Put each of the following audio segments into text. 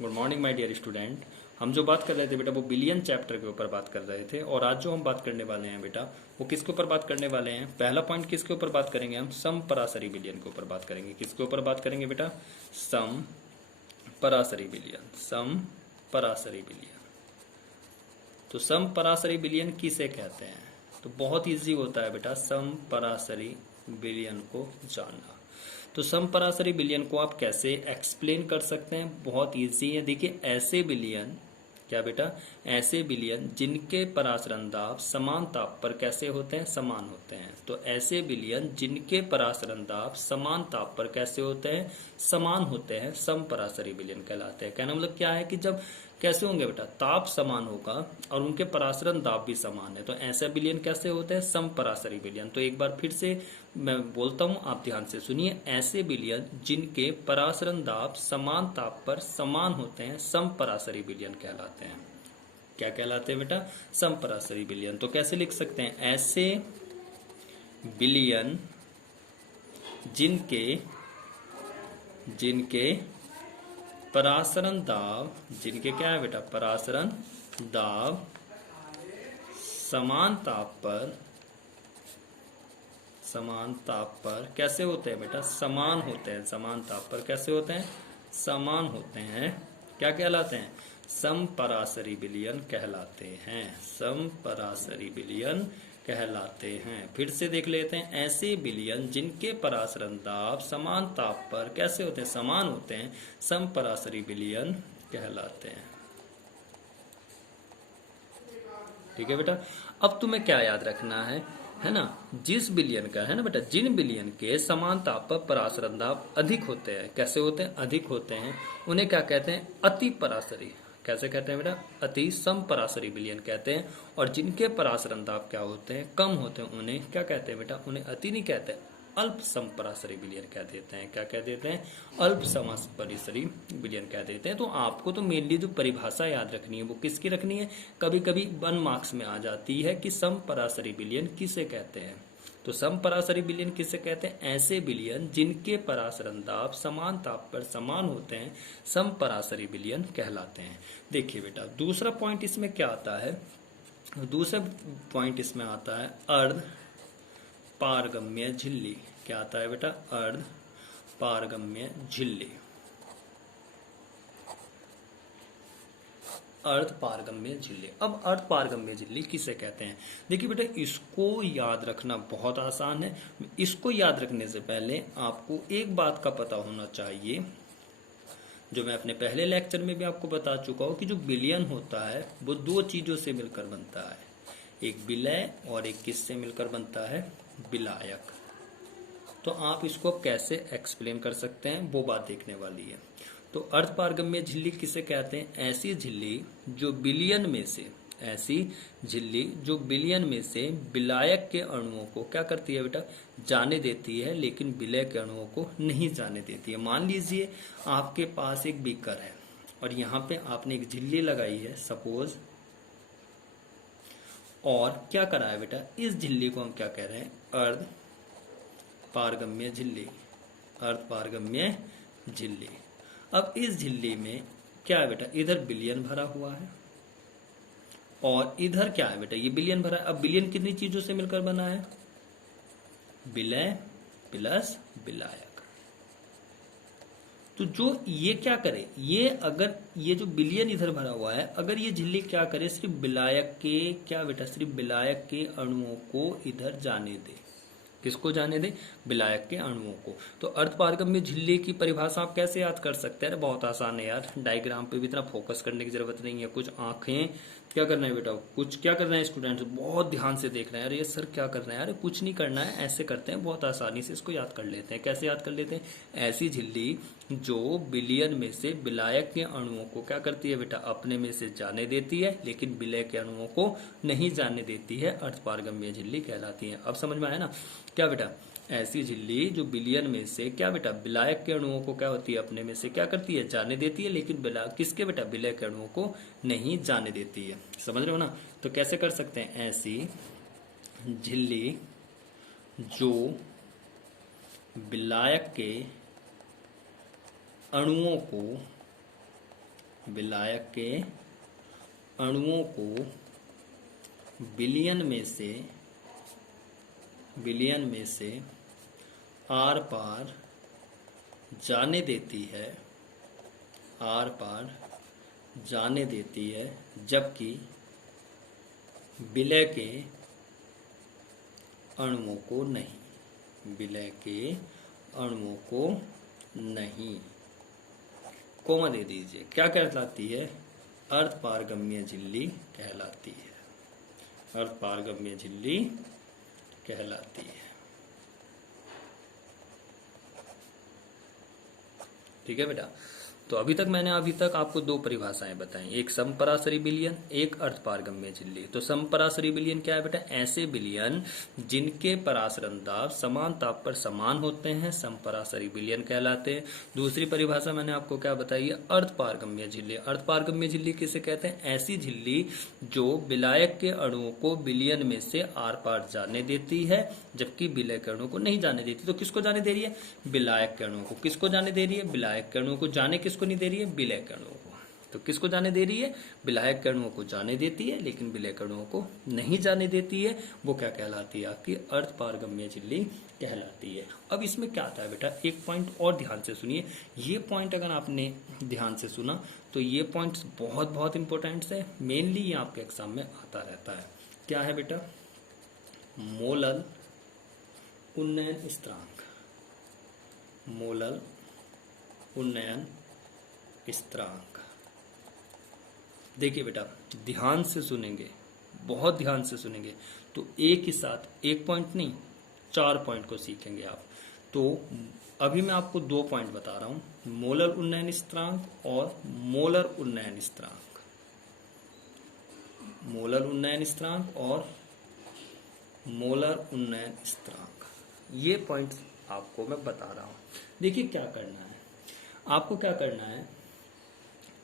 Good morning my dear student. हम जो बात कर रहे थे बेटा वो बिलियन चैप्टर के ऊपर बात कर रहे थे और आज जो हम बात करने वाले हैं बेटा वो किसके ऊपर बात करने वाले हैं। पहला पॉइंट किसके ऊपर बात करेंगे, हम समपरासरी बिलियन के ऊपर बात करेंगे। किसके ऊपर बात करेंगे बेटा, समपरासरी बिलियन। समपरासरी बिलियन, तो समपरासरी बिलियन किसे कहते हैं, तो बहुत इजी होता है बेटा समपरासरी बिलियन को जानना। तो समपरासरी बिलियन को आप कैसे एक्सप्लेन कर सकते हैं, बहुत इजी है। देखिए ऐसे बिलियन, क्या बेटा, ऐसे बिलियन जिनके परासरण दाब समान ताप पर कैसे होते हैं, समान होते हैं। तो ऐसे बिलियन जिनके परासरण दाब समान ताप पर कैसे होते हैं, समान होते हैं, समपरासरी बिलियन कहलाते हैं। कहना मतलब क्या है कि जब कैसे होंगे बेटा, ताप समान होगा और उनके परासरण दाब भी समान है, तो ऐसे बिलियन कैसे होते हैं, समपरासरी बिलियन। तो एक बार फिर से मैं बोलता हूं, आप ध्यान से सुनिए। ऐसे बिलियन जिनके परासरण दाब समान ताप पर समान होते हैं समपरासरी बिलियन कहलाते हैं। क्या कहलाते हैं बेटा, समपरासरी बिलियन। तो कैसे लिख सकते हैं, ऐसे बिलियन जिनके जिनके परासरण दाब, जिनके क्या है बेटा, परासरण दाब समान ताप पर कैसे होते हैं बेटा, समान होते हैं। समान ताप पर कैसे होते हैं, समान होते हैं। क्या कहलाते हैं, समपरासरी बिलियन कहलाते हैं। समपरासरी बिलियन कहलाते हैं। फिर से देख लेते हैं, ऐसे बिलियन जिनके परासरण दाब समान ताप पर कैसे होते हैं, समान होते हैं, समपरासरी बिलियन कहलाते हैं। ठीक है बेटा। अब तुम्हें क्या याद रखना है ना, जिस बिलियन का है ना बेटा, जिन बिलियन के समान ताप पर परासरण दाब अधिक होते हैं, कैसे होते हैं, अधिक होते हैं, उन्हें क्या कहते हैं, अति परासरी। कैसे कहते हैं बेटा, अति समपरासरी बिलियन कहते हैं। और जिनके परासरण दाब क्या होते हैं, कम होते हैं, उन्हें क्या कहते हैं बेटा, उन्हें अति नहीं कहते, अल्प समपरासरी बिलियन कह देते हैं। क्या कह देते हैं, अल्प समपरासरी बिलियन कह देते हैं। तो आपको तो मेनली जो परिभाषा याद रखनी है वो किसकी रखनी है, कभी कभी 1 मार्क्स में आ जाती है कि समपरासरी बिलियन किसे कहते हैं। तो समपरासरी बिलियन किसे कहते हैं, ऐसे बिलियन जिनके परासरण दाब समान ताप पर समान होते हैं, समपरासरी बिलियन कहलाते हैं। देखिए बेटा दूसरा पॉइंट इसमें क्या आता है, दूसरा पॉइंट इसमें आता है अर्ध पारगम्य झिल्ली। क्या आता है बेटा, अर्ध पारगम्य झिल्ली। अर्ध पारगम्य झिल्ली। अब अर्ध पारगम्य झिल्ली किसे कहते हैं, देखिए बेटा इसको याद रखना बहुत आसान है। इसको याद रखने से पहले आपको एक बात का पता होना चाहिए, जो मैं अपने पहले लेक्चर में भी आपको बता चुका हूं, कि जो बिलियन होता है वो 2 चीजों से मिलकर बनता है, एक विलय और एक किससे मिलकर बनता है, विलायक। तो आप इसको कैसे एक्सप्लेन कर सकते हैं वो बात देखने वाली है। तो अर्ध पारगम्य झिल्ली किसे कहते हैं, ऐसी झिल्ली जो बिलियन में से, ऐसी झिल्ली जो बिलियन में से विलायक के अणुओं को क्या करती है बेटा, जाने देती है, लेकिन विलय के अणुओं को नहीं जाने देती है। मान लीजिए आपके पास एक बीकर है और यहाँ पे आपने एक झिल्ली लगाई है सपोज, और क्या करा है बेटा, इस झिल्ली को हम क्या कह रहे हैं, अर्ध पारगम्य झिल्ली। अर्ध पारगम्य झिल्ली। अब इस झिल्ली में क्या है बेटा, इधर बिलियन भरा हुआ है और इधर क्या है बेटा, ये बिलियन भरा है। अब बिलियन कितनी चीजों से मिलकर बना है, विलय प्लस विलायक। तो जो ये क्या करे, ये अगर ये जो बिलियन इधर भरा हुआ है, अगर ये झिल्ली क्या करे, सिर्फ विलायक के, क्या बेटा, सिर्फ विलायक के अणुओं को इधर जाने दे। किसको जाने दे, विलायक के अणुओं को। तो अर्ध पारगम्य झिल्ली की परिभाषा आप कैसे याद कर सकते हैं, बहुत आसान है यार। डायग्राम पे भी इतना फोकस करने की जरूरत नहीं है। कुछ आंखें क्या करना है बेटा, कुछ क्या करना है स्टूडेंट, बहुत ध्यान से देखना है। अरे ये सर क्या कर रहे हैं, अरे कुछ नहीं करना है, ऐसे करते हैं, बहुत आसानी से इसको याद कर लेते हैं। कैसे याद कर लेते हैं, ऐसी झिल्ली जो बिलियन में से विलायक के अणुओं को क्या करती है बेटा, अपने में से जाने देती है, लेकिन विलय के अणुओं को नहीं जाने देती है, अर्ध पारगम्य झिल्ली कहलाती है। अब समझ में आया ना, क्या बेटा, ऐसी झिल्ली जो बिलियन में से क्या बेटा, विलायक के अणुओं को क्या होती है, अपने में से क्या करती है, जाने देती है, लेकिन किसके बेटा, विलय के अणुओं को नहीं जाने देती है। समझ रहे हो ना। तो कैसे कर सकते हैं, ऐसी झिल्ली जो विलायक के अणुओं को विलायक के अणुओं को बिलियन में से आर पार जाने देती है, आर पार जाने देती है, जबकि विलय के अणुओं को नहीं, विलय के अणुओं को नहीं। कोमा दे दीजिए। क्या कहलाती है? अर्धपारगम्य झिल्ली कहलाती है, अर्धपारगम्य झिल्ली कहलाती है। ठीक है बेटा। तो अभी तक आपको दो परिभाषाएं बताई, एक समपराशरी विलयन, एक अर्धपारगम्य झिल्ली। तो समपराशरी विलयन क्या है बेटा? ऐसे विलयन जिनके परासरण दाब समान ताप पर समान होते हैं, समपराशरी विलयन कहलाते हैं। दूसरी परिभाषा मैंने आपको क्या बताई है? अर्धपारगम्य झिल्ली। अर्धपारगम्य झिल्ली किसे कहते हैं? ऐसी झिल्ली जो विलायक के अणुओं को विलयन में से आर पार जाने देती है, जबकि विलय के अणुओं को नहीं जाने देती। तो किसको जाने दे रही है? विलायक के अणुओं को। किसको जाने दे रही है? विलायक के अणुओं को। जाने किसको नहीं दे रही है? विलय के अणुओं को। तो किसको जाने दे रही है? विलायक के अणुओं को जाने देती है, लेकिन विलय के अणुओं को नहीं जाने देती है। वो क्या कहलाती है? आपकी अर्धपारगम्य झिल्ली कहलाती है। अब इसमें क्या आता है बेटा? एक पॉइंट और ध्यान से सुनिए। ये पॉइंट अगर आपने ध्यान से सुना तो ये पॉइंट्स बहुत बहुत इंपॉर्टेंट है। मेनली ये आपके एग्जाम में आता रहता है। क्या है बेटा? मोलल उन्नयन स्थिरांक, मोलल उन्नयन स्थिरांक। देखिए बेटा, ध्यान से सुनेंगे, बहुत ध्यान से सुनेंगे तो एक ही साथ एक पॉइंट नहीं 4 पॉइंट को सीखेंगे आप। तो अभी मैं आपको 2 पॉइंट बता रहा हूं, मोलर उन्नयन स्थिरांक और मोलर उन्नयन स्थिरांक, मोलर उन्नयन स्थिरांक और मोलर उन्नयन स्थिरांक। ये पॉइंट्स आपको मैं बता रहा हूं। देखिए क्या करना है आपको, क्या करना है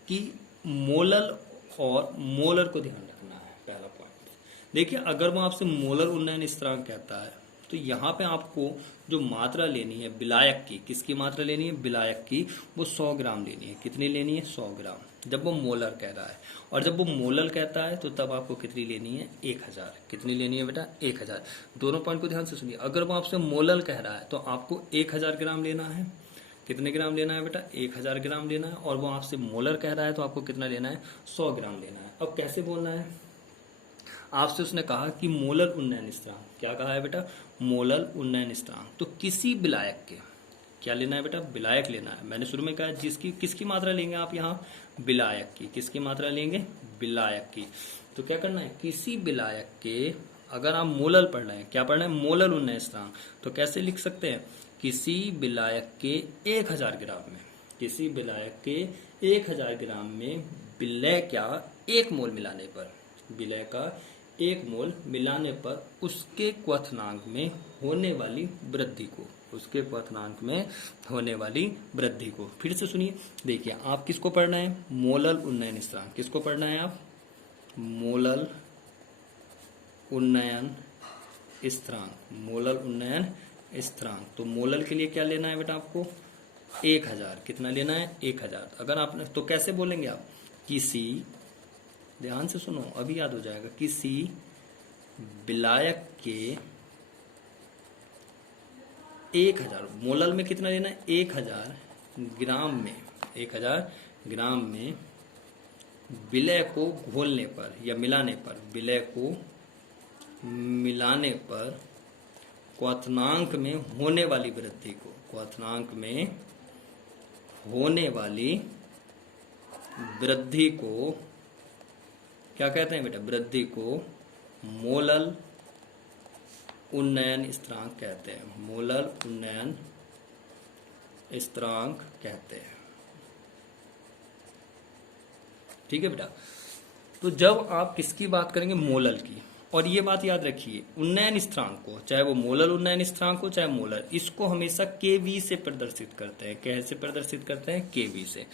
कि मोलल और मोलर को ध्यान रखना है। पहला पॉइंट देखिए, अगर वो आपसे मोलर उन्नयन स्थिरांक कहता है तो यहाँ पे आपको जो मात्रा लेनी है विलायक की, किसकी मात्रा लेनी है? विलायक की। वो 100 ग्राम लेनी है। कितनी लेनी है? 100 ग्राम, जब वो मोलर कह रहा है। और जब वो मोलर कहता है तो तब आपको कितनी लेनी है? 1000। कितनी लेनी है बेटा? 1000। दोनों पॉइंट को ध्यान से सुनिए। अगर वो आपसे मोलर कह रहा है तो आपको 1000 ग्राम लेना है। कितने ग्राम लेना है बेटा? 1000 ग्राम लेना है। और वो आपसे मोलर कह रहा है तो आपको कितना लेना है? 100 ग्राम लेना है। अब कैसे बोलना है? आपसे उसने कहा कि मोलर उन्नयन स्थिरांक, क्या कहा है बेटा? मोलर उन्नयन स्थिरांक। तो किसी विलायक के क्या लेना है बेटा? विलायक लेना है। मैंने शुरू में कहा जिसकी किसकी मात्रा लेंगे आप यहाँ? विलायक की। किसकी मात्रा लेंगे? विलायक की। तो क्या करना है? किसी विलायक के, अगर आप मोलर पढ़ रहे हैं, क्या पढ़ रहे हैं? मोलर उन्नयन स्थिरांक। तो कैसे लिख सकते हैं? किसी विलायक के 1000 ग्राम में, किसी विलायक के 1000 ग्राम में विलय का 1 मोल मिलाने पर, विलय का 1 मोल मिलाने पर उसके क्वथनांक में होने वाली वृद्धि को, उसके क्वथनांक में होने वाली वृद्धि को। फिर से सुनिए, देखिए आप किसको पढ़ना है? मोलर उन्नयन स्थिरांक। किसको पढ़ना है आप? मोलर उन्नयन स्थिरांक, मोलर उन्नयन स्थिरांक। तो मोलर के लिए क्या लेना है बेटा आपको? 1000। कितना लेना है? 1000। अगर आपने तो कैसे बोलेंगे आप? किसी, ध्यान से सुनो अभी याद हो जाएगा, किसी विलायक के 1000, मोलर में कितना लेना है? 1000 ग्राम में, 1000 ग्राम में विलय को घोलने पर या मिलाने पर, विलय को मिलाने पर क्वथनांक में होने वाली वृद्धि को, क्वथनांक में होने वाली वृद्धि को क्या कहते हैं बेटा? वृद्धि को मोलर उन्नयन स्थिरांक कहते हैं, मोलर उन्नयन स्थिरांक कहते हैं। ठीक है बेटा। तो जब आप किसकी बात करेंगे? मोलर की। और ये बात याद रखिए, उन्नयन स्थिरांक को, चाहे वो मोलर उन्नयन स्थिरांक हो चाहे मोलर, इसको हमेशा केवी से प्रदर्शित करते हैं। कैसे प्रदर्शित करते हैं? केवी से।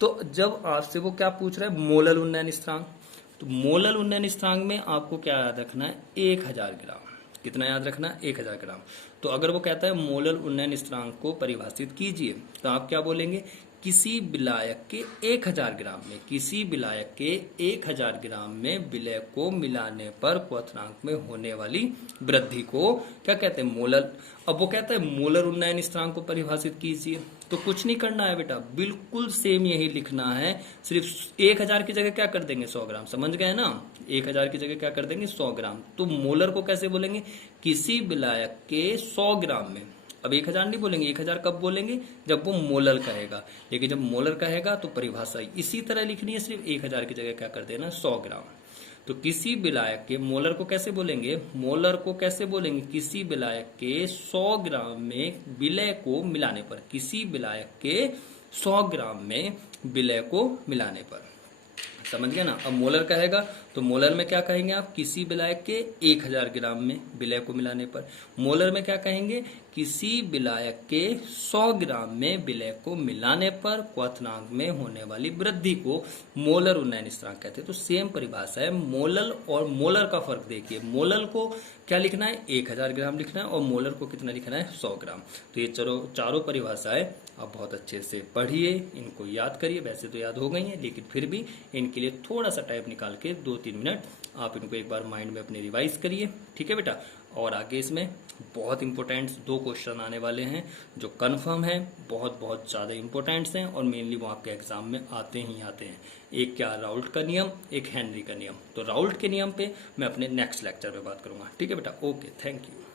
तो जब आपसे वो क्या पूछ रहा है? मोलर उन्नयन स्थिरांक। तो मोलर उन्नयन स्थिरांक में आपको क्या याद रखना है? 1000 ग्राम। कितना याद रखना है? 1000 ग्राम। तो अगर वो कहता है मोलर उन्नयन स्थिरांक को परिभाषित कीजिए, तो आप क्या बोलेंगे? किसी विलायक के 1000 ग्राम में, किसी विलायक के 1000 ग्राम में विलय को मिलाने पर क्वथनांक में होने वाली वृद्धि को क्या कहते हैं? मोलर। अब वो कहता है मोलर उन्नयन स्थिरांक को परिभाषित कीजिए। तो कुछ नहीं करना है बेटा, बिल्कुल सेम यही लिखना है, सिर्फ 1000 की जगह क्या कर देंगे? 100 ग्राम। समझ गए ना? 1000 की जगह क्या कर देंगे? 100 ग्राम। तो मोलर को कैसे बोलेंगे? किसी विलायक के 100 ग्राम में। अब 1000 नहीं बोलेंगे, 1000 कब बोलेंगे? जब वो मोलर कहेगा। लेकिन जब मोलर कहेगा तो परिभाषा इसी तरह लिखनी है, सिर्फ 1000 की जगह क्या कर देना? 100 ग्राम। तो किसी विलायक के, मोलर को कैसे बोलेंगे? मोलर को कैसे बोलेंगे? किसी विलायक के 100 ग्राम में विलय को मिलाने पर, किसी विलायक के 100 ग्राम में विलय को मिलाने पर। समझ गया ना? अब मोलर कहेगा तो मोलर में क्या कहेंगे आप? किसी विलायक के 1000 ग्राम में विलय को मिलाने पर। मोलर में क्या कहेंगे? किसी विलायक के 100 ग्राम में विलय को मिलाने पर क्वथनांक में होने वाली वृद्धि को मोलर उन्नयन स्थिरांक कहते हैं। तो सेम परिभाषा है। मोलर और मोलर का फर्क देखिए, मोलर को क्या लिखना है? 1000 ग्राम लिखना है, और मोलर को कितना लिखना है? 100 ग्राम। तो ये चारों परिभाषाएं आप बहुत अच्छे से पढ़िए, इनको याद करिए। वैसे तो याद हो गई हैं, लेकिन फिर भी इनके लिए थोड़ा सा टाइम निकाल के 2-3 मिनट आप इनको एक बार माइंड में अपने रिवाइज करिए। ठीक है बेटा? और आगे इसमें बहुत इंपॉर्टेंट 2 क्वेश्चन आने वाले हैं जो कंफर्म है, बहुत बहुत ज़्यादा इंपॉर्टेंट्स हैं, और मेनली वो आपके एग्जाम में आते ही आते हैं। एक क्या? राउल्ट का नियम, एक हेनरी का नियम। तो राउल्ट के नियम पे मैं अपने नेक्स्ट लेक्चर में बात करूंगा। ठीक है बेटा? Okay, thank you.